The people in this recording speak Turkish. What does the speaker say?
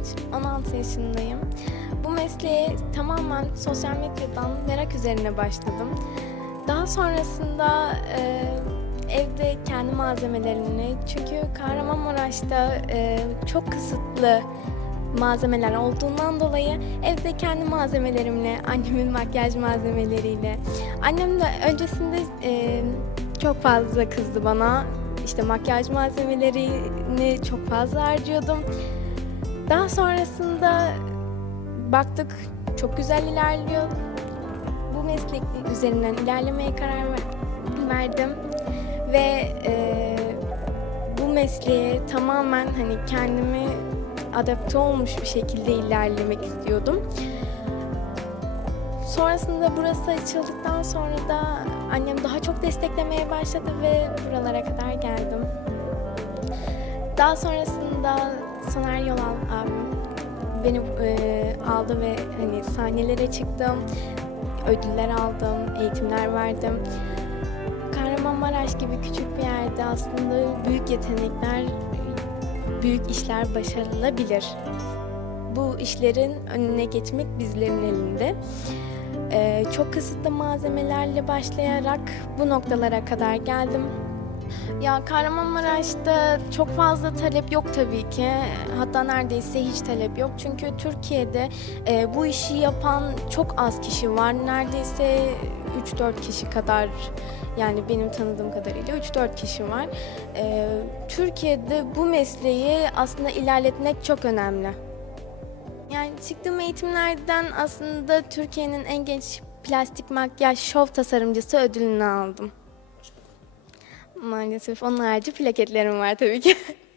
genç, 16 yaşındayım. Bu mesleğe tamamen sosyal medyadan merak üzerine başladım. Daha sonrasında e, evde kendi malzemelerini, çünkü Kahramanmaraş'ta e, çok kısıtlı malzemeler olduğundan dolayı evde kendi malzemelerimle, annemin makyaj malzemeleriyle. Annem de öncesinde e, çok fazla kızdı bana. İşte makyaj malzemelerini çok fazla harcıyordum. Daha sonrasında baktık çok güzel ilerliyor. Bu meslek üzerinden ilerlemeye karar ver- verdim ve e, bu mesleğe tamamen hani kendimi adapte olmuş bir şekilde ilerlemek istiyordum. Sonrasında burası açıldıktan sonra da annem daha çok desteklemeye başladı ve buralara kadar geldim. Daha sonrasında Soner Yolal abim beni e, aldı ve hani sahnelere çıktım, ödüller aldım, eğitimler verdim. Kahramanmaraş gibi küçük bir yerde aslında büyük yetenekler, büyük işler başarılabilir. Bu işlerin önüne geçmek bizlerin elinde. Ee, çok kısıtlı malzemelerle başlayarak bu noktalara kadar geldim. Ya Kahramanmaraş'ta çok fazla talep yok tabii ki. Hatta neredeyse hiç talep yok. Çünkü Türkiye'de e, bu işi yapan çok az kişi var. Neredeyse 3-4 kişi kadar yani benim tanıdığım kadarıyla 3-4 kişi var. E, Türkiye'de bu mesleği aslında ilerletmek çok önemli. Yani çıktığım eğitimlerden aslında Türkiye'nin en genç plastik makyaj şov tasarımcısı ödülünü aldım. Maalesef onun harici plaketlerim var tabii ki.